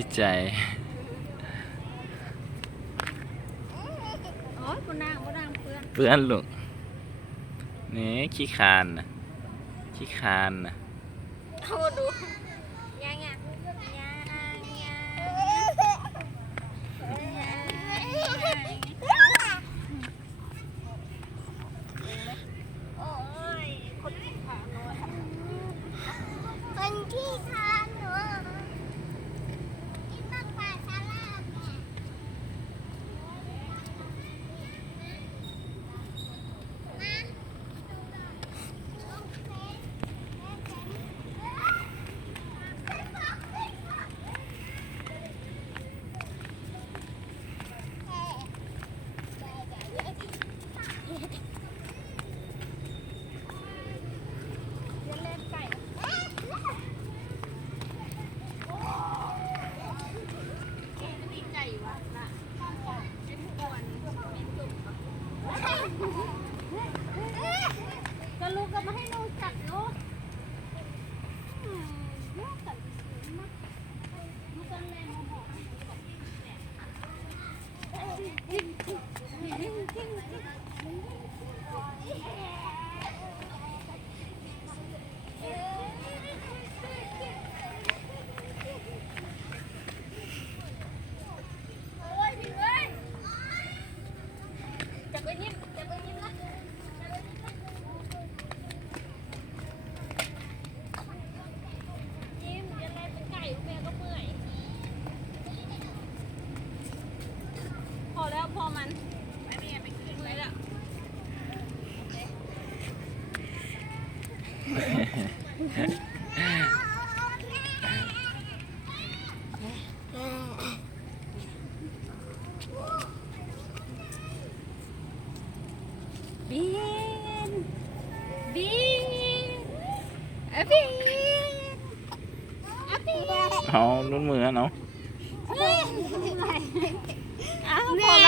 ดีใจโอ้ยกูนั่งเพื่อน เปื้อนลูกนี่ขี้คานนะขี้คานนะ เอาดูยังโอ้ยคนที่ขาหนูคนที่ขาหนูกินมากกว่าซาลาก็ลูกก็มาให้ลูกจับลูกจับไปยิ้มนะยิ้มยังไงเป็นไก่แม่ก็เมื่อยพอแล้วพอมันไม่มีอะไรไปขึ้นเลยแล้วบีนอะบีนเอานุ่นมือเนาะ อ้าวพอแล้ว